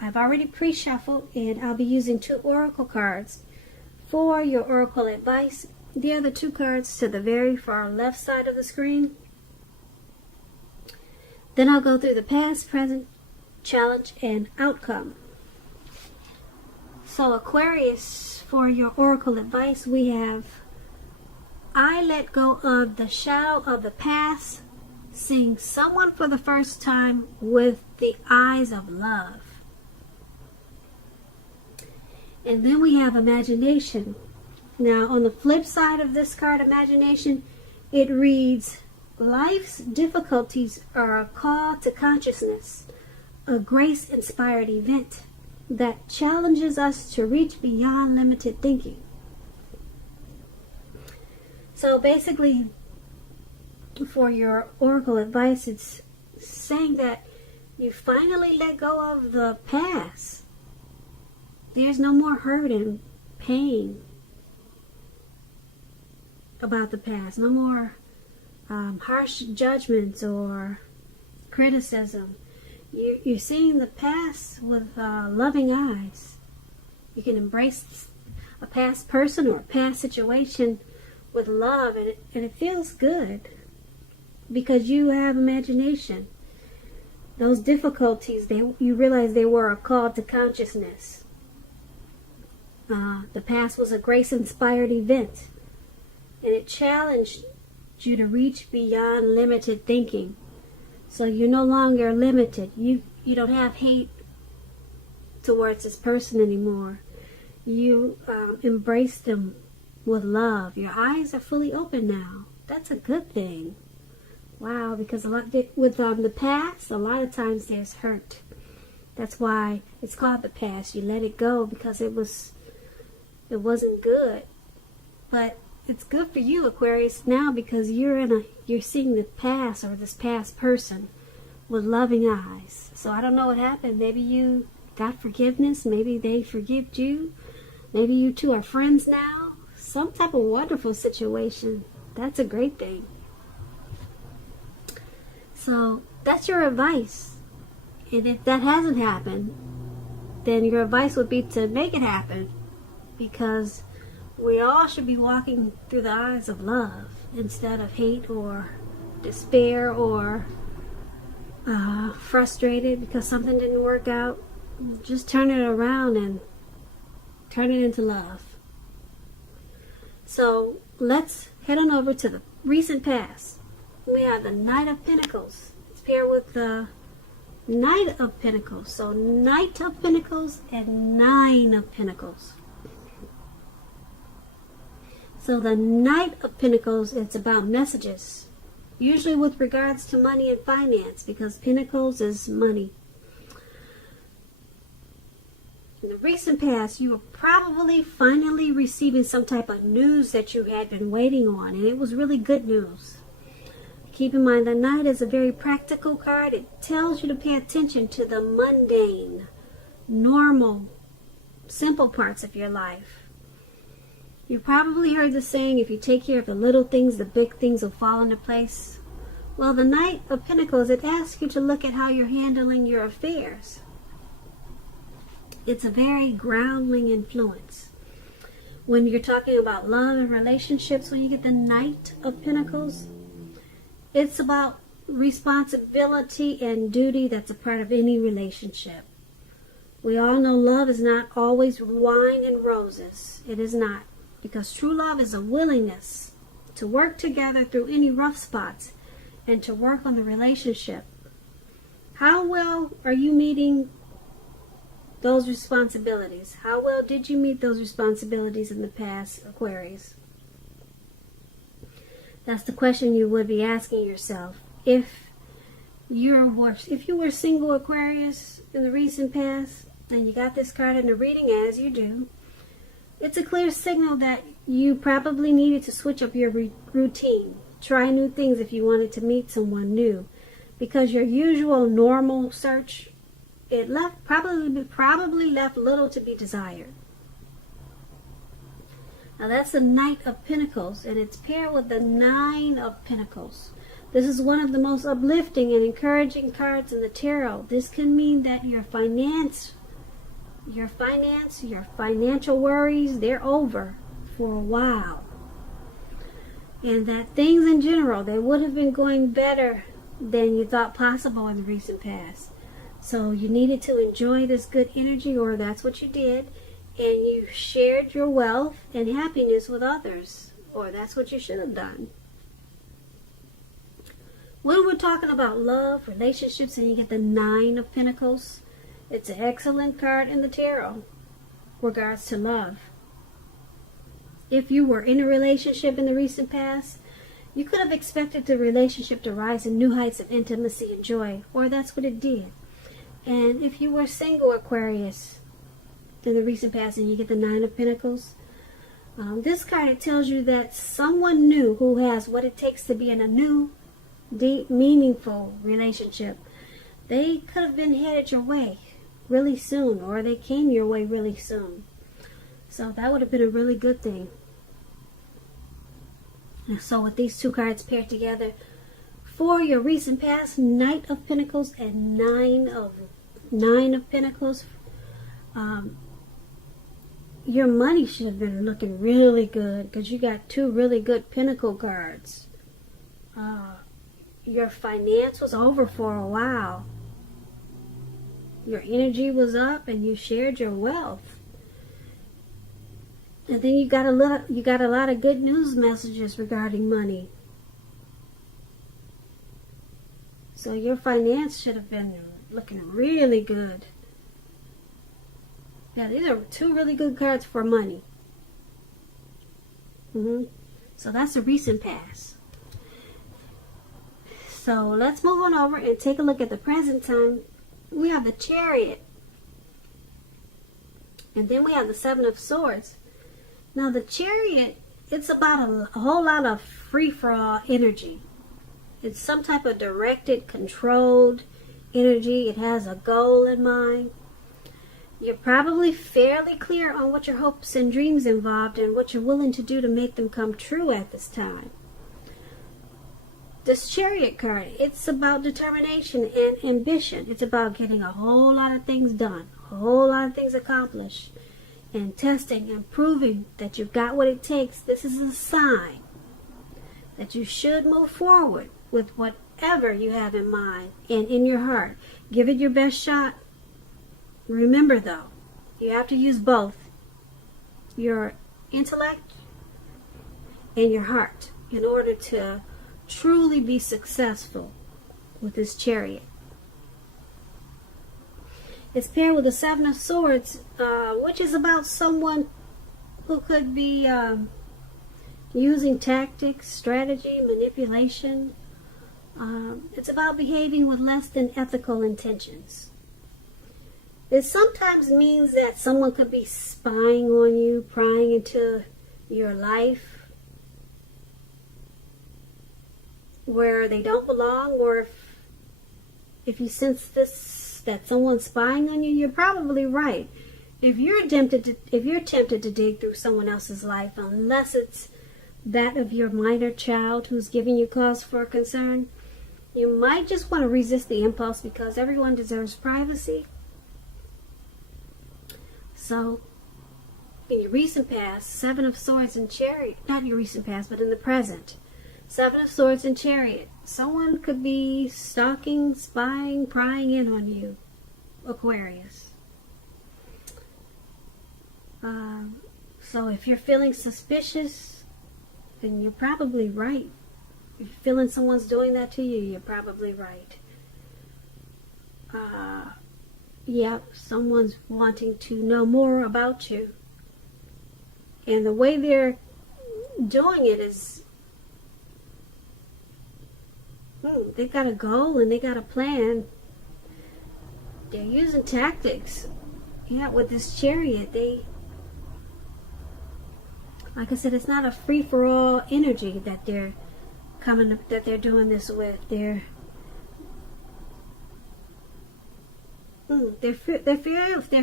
I've already pre-shuffled, and I'll be using 2 oracle cards for your oracle advice. The other 2 cards to the very far left side of the screen. Then I'll go through the past, present, challenge, and outcome. So Aquarius, for your oracle advice, we have: I let go of the shadow of the past, seeing someone for the first time with the eyes of love. And then we have imagination. Now on the flip side of this card, imagination, it reads: life's difficulties are a call to consciousness, a grace-inspired event that challenges us to reach beyond limited thinking. So basically, for your oracle advice, it's saying that you finally let go of the past. There's no more hurt and pain about the past. No more harsh judgments or criticism. You're seeing the past with loving eyes. You can embrace a past person or a past situation with love, and it feels good because you have imagination. Those difficulties, you realize they were a call to consciousness. The past was a grace-inspired event, and it challenged you to reach beyond limited thinking. So you're no longer limited. You don't have hate towards this person anymore. You embrace them with love. Your eyes are fully open now. That's a good thing. Wow, because with the past, a lot of times there's hurt. That's why it's called the past. You let it go because it wasn't good. But it's good for you, Aquarius, now, because you're seeing the past, or this past person, with loving eyes. So I don't know what happened. Maybe you got forgiveness. Maybe they forgived you. Maybe you two are friends now. Some type of wonderful situation. That's a great thing. So that's your advice. And if that hasn't happened, then your advice would be to make it happen. Because we all should be walking through the eyes of love instead of hate or despair or frustrated because something didn't work out. Just turn it around and turn it into love. So let's head on over to the recent past. We have the Knight of Pentacles. It's paired with the Knight of Pentacles. So Knight of Pentacles and 9 of Pentacles. So the Knight of Pentacles, it's about messages. Usually with regards to money and finance, because Pentacles is money. In the recent past, you were probably finally receiving some type of news that you had been waiting on, and it was really good news. Keep in mind, the Knight is a very practical card. It tells you to pay attention to the mundane, normal, simple parts of your life. You probably heard the saying, if you take care of the little things, the big things will fall into place. Well, the Knight of Pentacles, it asks you to look at how you're handling your affairs. It's a very grounding influence. When you're talking about love and relationships, when you get the Knight of Pentacles, it's about responsibility and duty that's a part of any relationship. We all know love is not always wine and roses. It is not. Because true love is a willingness to work together through any rough spots and to work on the relationship. How well are you meeting those responsibilities? How well did you meet those responsibilities in the past, Aquarius? That's the question you would be asking yourself. If you were single, Aquarius, in the recent past, and you got this card in the reading, as you do, it's a clear signal that you probably needed to switch up your routine. Try new things if you wanted to meet someone new. Because your usual normal search, it probably left little to be desired. Now that's the Knight of Pentacles, and it's paired with the 9 of Pentacles. This is one of the most uplifting and encouraging cards in the tarot. This can mean that your finance your finance, your financial worries, they're over for a while. And that things in general, they would have been going better than you thought possible in the recent past. So you needed to enjoy this good energy, or that's what you did, and you shared your wealth and happiness with others, or that's what you should have done. When we're talking about love, relationships, and you get the Nine of Pentacles, it's an excellent card in the tarot regards to love. If you were in a relationship in the recent past, you could have expected the relationship to rise in new heights of intimacy and joy, or that's what it did. And if you were single, Aquarius, in the recent past, and you get the Nine of Pentacles, this card, it tells you that someone new who has what it takes to be in a new, deep, meaningful relationship, they could have been headed your way really soon, or they came your way really soon. So that would have been a really good thing. And so with these two cards paired together, for your recent past, Knight of Pentacles and Nine of Pentacles, your money should have been looking really good, because you got two really good Pentacle cards. Your finance was over for a while. Your energy was up, and you shared your wealth. And then you got a lot of good news messages regarding money. So your finance should have been looking really good. Yeah, these are two really good cards for money. So that's a recent past. So let's move on over and take a look at the present time. We have the Chariot. And then we have the Seven of Swords. Now the Chariot, it's about a whole lot of free-for-all energy. It's some type of directed, controlled energy. It has a goal in mind. You're probably fairly clear on what your hopes and dreams involved and what you're willing to do to make them come true at this time. This Chariot card, it's about determination and ambition. It's about getting a whole lot of things done, a whole lot of things accomplished, and testing and proving that you've got what it takes. This is a sign that you should move forward with whatever you have in mind and in your heart. Give it your best shot. Remember though, you have to use both your intellect and your heart in order to truly be successful with this Chariot. It's paired with the Seven of Swords, which is about someone who could be using tactics, strategy, manipulation. It's about behaving with less than ethical intentions. It sometimes means that someone could be spying on you, prying into your life where they don't belong, or if you sense this, that someone's spying on you, you're probably right. If you're tempted to dig through someone else's life, unless it's that of your minor child who's giving you cause for concern, you might just want to resist the impulse, because everyone deserves privacy. So, in your recent past, Seven of Swords and Chariot, not your recent past, but in the present, Seven of Swords and Chariot, someone could be stalking, spying, prying in on you, Aquarius. So if you're feeling suspicious, then you're probably right. If you're feeling someone's doing that to you, you're probably right. Yep, someone's wanting to know more about you. And the way they're doing it is, they've got a goal and they got a plan. They're using tactics. Yeah, with this Chariot, like I said, it's not a free-for-all energy that they're doing this with. They're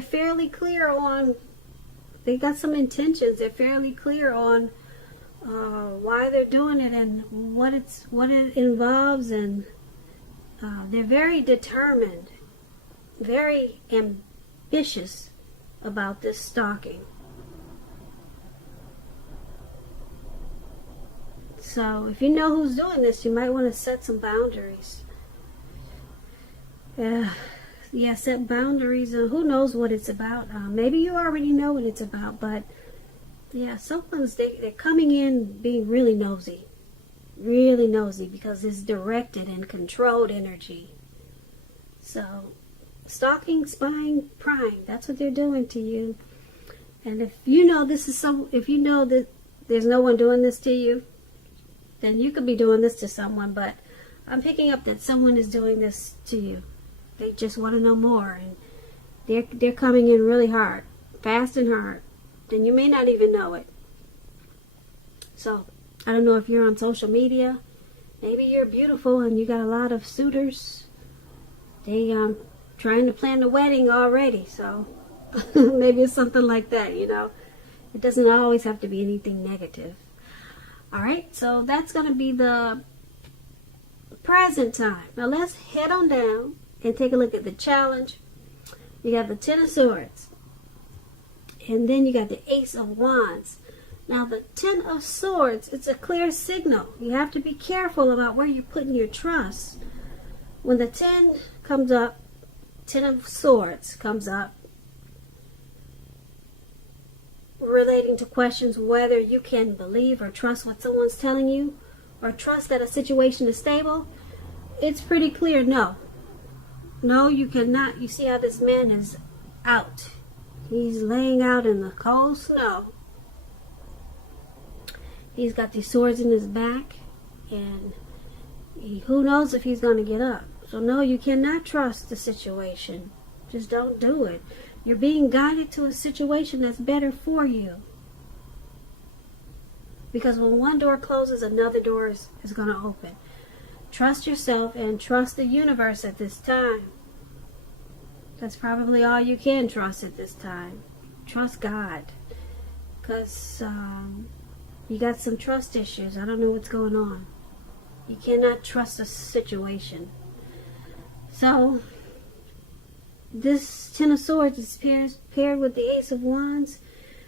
fairly clear on. They got some intentions. They're fairly clear on why they're doing it and what it involves, and they're very determined, very ambitious about this stalking. So if you know who's doing this, you might want to set some boundaries. Yeah, set boundaries. Who knows what it's about? Maybe you already know what it's about, but yeah, they're coming in being really nosy because it's directed and controlled energy. So stalking, spying, prying, that's what they're doing to you. And if you know if you know that there's no one doing this to you, then you could be doing this to someone. But I'm picking up that someone is doing this to you. They just want to know more, and they're coming in really hard, fast and hard, and you may not even know it. So I don't know if you're on social media. Maybe you're beautiful and you got a lot of suitors. They trying to plan the wedding already, so maybe it's something like that, you know. It doesn't always have to be anything negative. Alright, so that's going to be the present time. Now let's head on down and take a look at the challenge. You got the Ten of Swords. And then you got the Ace of Wands. Now the Ten of Swords, it's a clear signal. You have to be careful about where you're putting your trust. When the 10 comes up, Ten of Swords comes up, relating to questions whether you can believe or trust what someone's telling you, or trust that a situation is stable, it's pretty clear no. No, you cannot. You see how this man is out. He's laying out in the cold snow. He's got these swords in his back, and who knows if he's going to get up. So no, you cannot trust the situation. Just don't do it. You're being guided to a situation that's better for you. Because when one door closes, another door is going to open. Trust yourself and trust the universe at this time. That's probably all you can trust at this time. Trust God. Because you got some trust issues. I don't know what's going on. You cannot trust a situation. So, this Ten of Swords is paired with the Ace of Wands.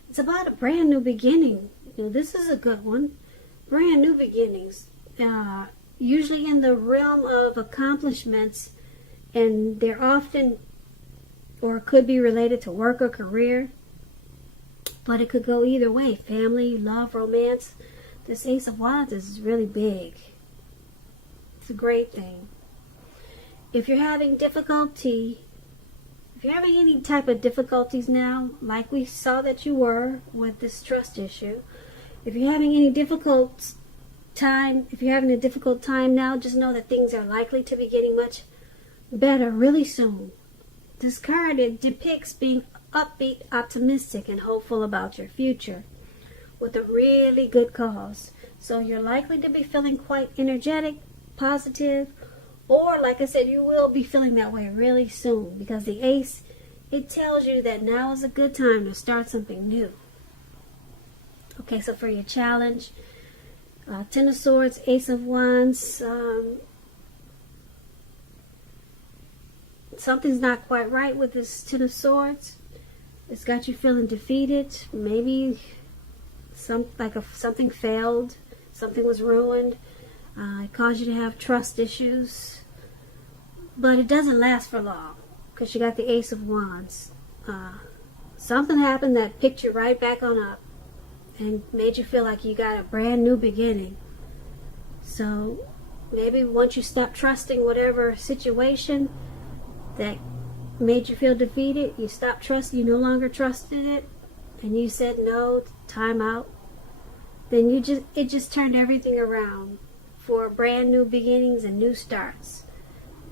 It's about a brand new beginning. You know, this is a good one. Brand new beginnings. Usually in the realm of accomplishments, and they're often or could be related to work or career, but it could go either way. Family, love, romance. This Ace of Wands is really big. It's a great thing. If you're having difficulty, if you're having any type of difficulties now, like we saw that you were with this trust issue, if you're having any difficult time, if you're having a difficult time now, just know that things are likely to be getting much better really soon. This card, it depicts being upbeat, optimistic, and hopeful about your future with a really good cause. So you're likely to be feeling quite energetic, positive, or like I said, you will be feeling that way really soon, because the Ace, it tells you that now is a good time to start something new. Okay, so for your challenge, Ten of Swords, Ace of Wands, something's not quite right with this Ten of Swords. It's got you feeling defeated. Maybe something failed, something was ruined. It caused you to have trust issues, but it doesn't last for long because you got the Ace of Wands. Something happened that picked you right back on up and made you feel like you got a brand new beginning. So maybe once you stop trusting whatever situation that made you feel defeated, you stopped trusting, you no longer trusted it, and you said no, time out, then it just turned everything around for brand new beginnings and new starts.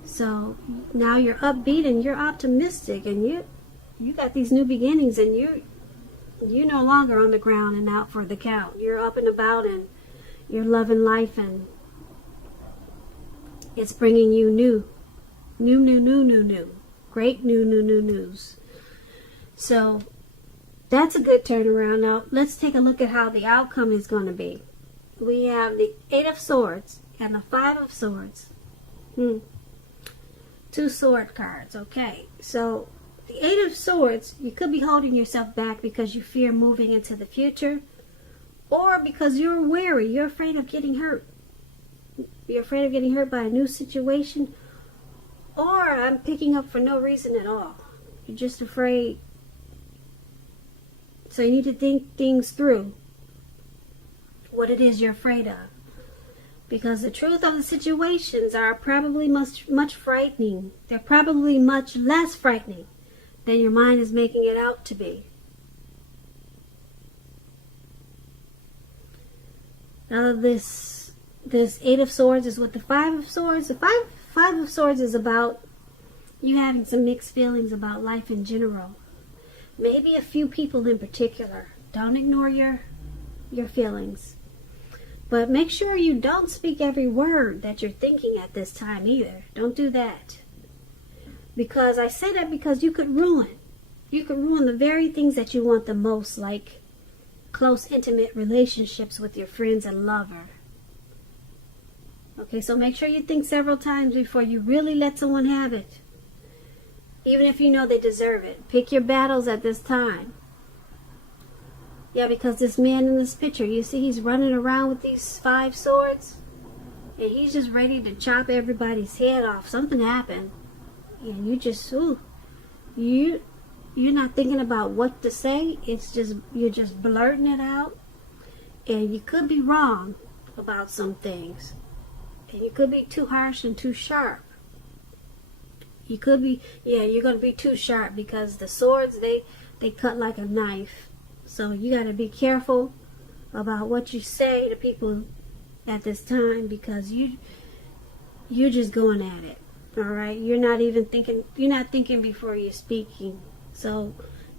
So now you're upbeat and you're optimistic, and you got these new beginnings, and you're no longer on the ground and out for the count. You're up and about, and you're loving life, and it's bringing you new. Great new news. So that's a good turnaround. Now let's take a look at how the outcome is going to be. We have the Eight of Swords and the Five of Swords. Two sword cards. Okay, so the Eight of Swords, you could be holding yourself back because you fear moving into the future, or because you're wary, you're afraid of getting hurt. You're afraid of getting hurt by a new situation, or I'm picking up for no reason at all. You're just afraid. So you need to think things through, what it is you're afraid of. Because the truth of the situations are probably much frightening. They're probably much less frightening than your mind is making it out to be. Now this Eight of Swords is with the Five of Swords. The Five of Swords is about you having some mixed feelings about life in general. Maybe a few people in particular. Don't ignore your feelings. But make sure you don't speak every word that you're thinking at this time either. Don't do that. Because I say that because you could ruin the very things that you want the most, like close, intimate relationships with your friends and lover. Okay, so make sure you think several times before you really let someone have it. Even if you know they deserve it. Pick your battles at this time. Yeah, because this man in this picture, you see he's running around with these 5 swords. And he's just ready to chop everybody's head off. Something happened. And you just, you're not thinking about what to say. It's just, you're just blurting it out. And you could be wrong about some things. And you could be too harsh and too sharp. You could be, you're going to be too sharp because the swords, they cut like a knife. So you got to be careful about what you say to people at this time because you're just going at it. All right, you're not thinking before you're speaking. So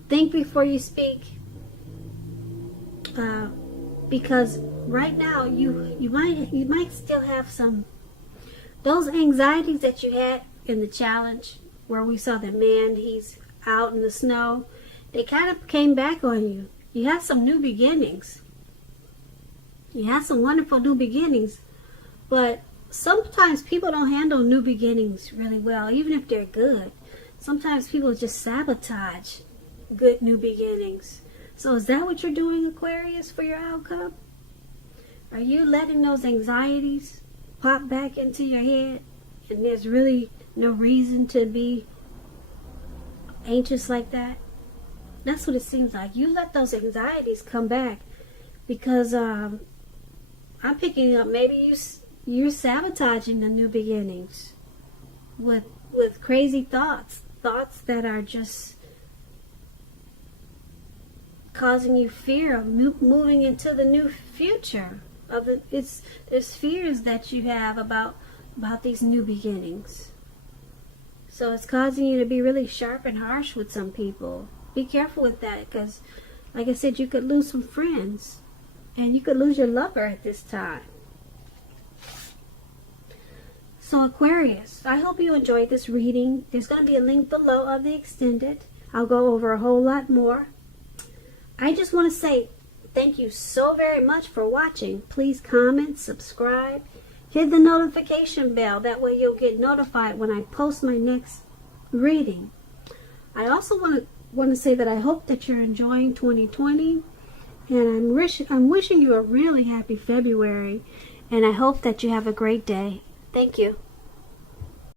think before you speak, because right now you might still have some those anxieties that you had in the challenge where we saw the man, he's out in the snow. They kind of came back on you. You have some new beginnings. You have some wonderful new beginnings, but sometimes people don't handle new beginnings really well, even if they're good. Sometimes people just sabotage good new beginnings. So is that what you're doing, Aquarius, for your outcome? Are you letting those anxieties pop back into your head and there's really no reason to be anxious like that? That's what it seems like. You let those anxieties come back because I'm picking up maybe you're sabotaging the new beginnings with crazy thoughts that are just causing you fear of moving into the new future. There's fears that you have about these new beginnings. So it's causing you to be really sharp and harsh with some people. Be careful with that because, like I said, you could lose some friends and you could lose your lover at this time. So Aquarius, I hope you enjoyed this reading. There's going to be a link below of the extended. I'll go over a whole lot more. I just want to say thank you so very much for watching. Please comment, subscribe, hit the notification bell. That way you'll get notified when I post my next reading. I also want to say that I hope that you're enjoying 2020, and I'm wishing you a really happy February, and I hope that you have a great day. Thank you.